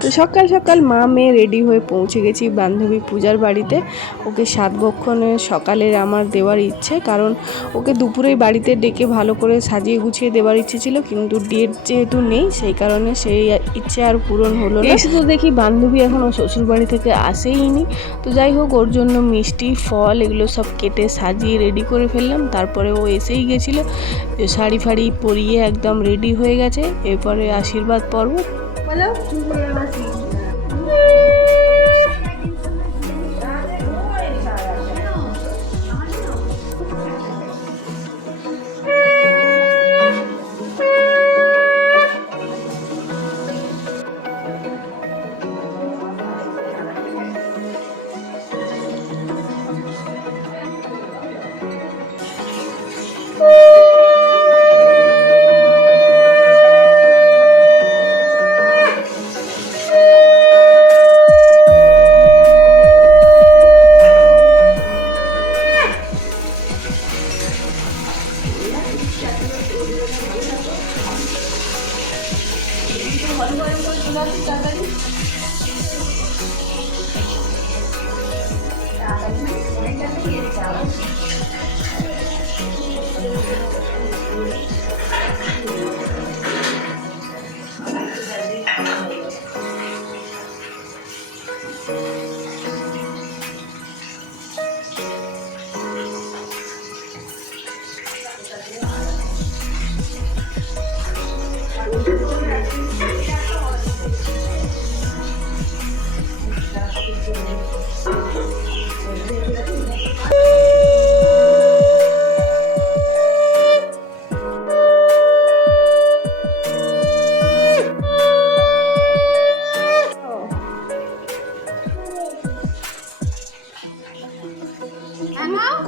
তো সকাল সকাল মা মেয়ে রেডি হয়ে পৌঁছে গেছি বান্ধবী পূজার বাড়িতে। ওকে সাতভক্ষণে সকালের আমার দেওয়ার ইচ্ছে, কারণ ওকে দুপুরেই বাড়িতে ডেকে ভালো করে সাজিয়ে গুছিয়ে দেওয়ার ইচ্ছে ছিল, কিন্তু ডেট যেহেতু নেই সেই কারণে সেই ইচ্ছে আর পূরণ হলো না। এসে তো দেখি বান্ধবী এখনও শ্বশুর বাড়ি থেকে আসেইনি। তো যাই হোক, ওর জন্য মিষ্টি ফল এগুলো সব কেটে সাজিয়ে রেডি করে ফেললাম। তারপরে ও এসেই গেছিলো, শাড়ি ফাড়ি পরিয়ে একদম রেডি হয়ে গেছে। এরপরে আশীর্বাদ পর্ব। বলো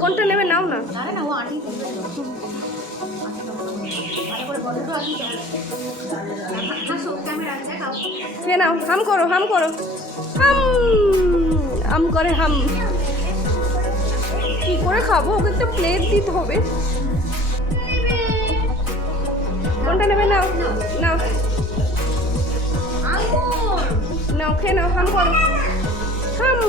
কোনটা নেবে? নাও না। খেয়ে নাও, হাম করো, হাম করো, হাম আম করে হাম। কি করে খাবো? ওকে একটা প্লেট দিতে হবে। কোনটা নেবে? নাও নাও নাও, খেয়ে নাও, হাম করো, হাম।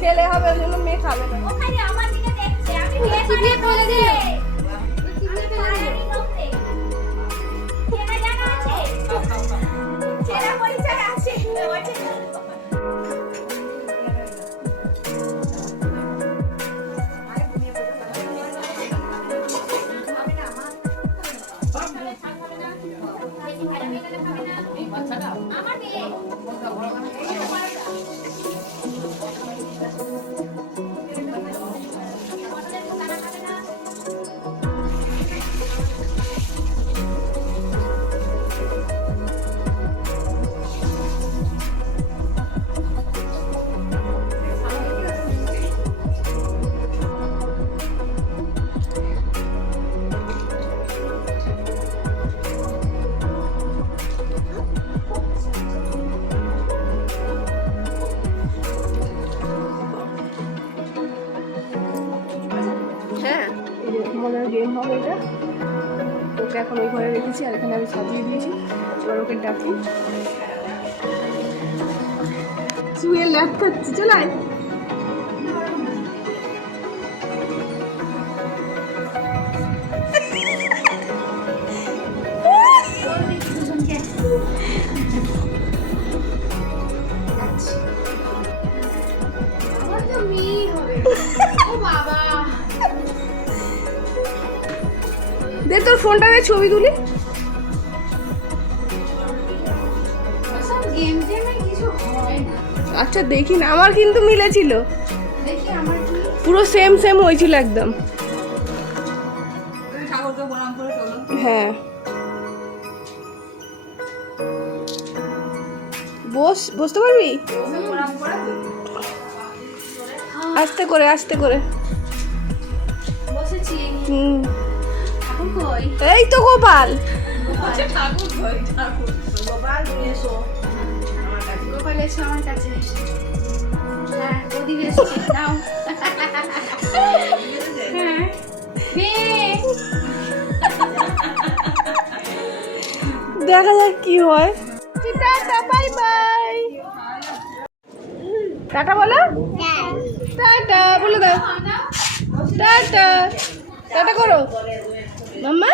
ছেলে হবে ওই জন্য মেয়ে খাবে না। গেম হবে এটা। ওকে এখন ওই ঘরে রেখেছি আর এখানে আমি সাজিয়ে দিয়েছি। এবার ওকে ডাকি। শুয়ে ল্যাপ খাচ্ছি, চলাই দে তোর ফোনটাকে ছবি তুলি। আচ্ছা দেখি না, আমার কিন্তু মিলেছিল, পুরো সেম সেম হয়েছিল একদম। হ্যাঁ বসতে পারবি, আস্তে করে আস্তে করে। এই তো গোপাল, গোপাল এসো আমার কাছে। হ্যাঁ ওদিকে এসেছে, নাও। দেখা যাক কি হয়। টাটা বাই বাই, টাটা বলো, টাটা বলে দাও, টাটা টাটা করো মাম্মা।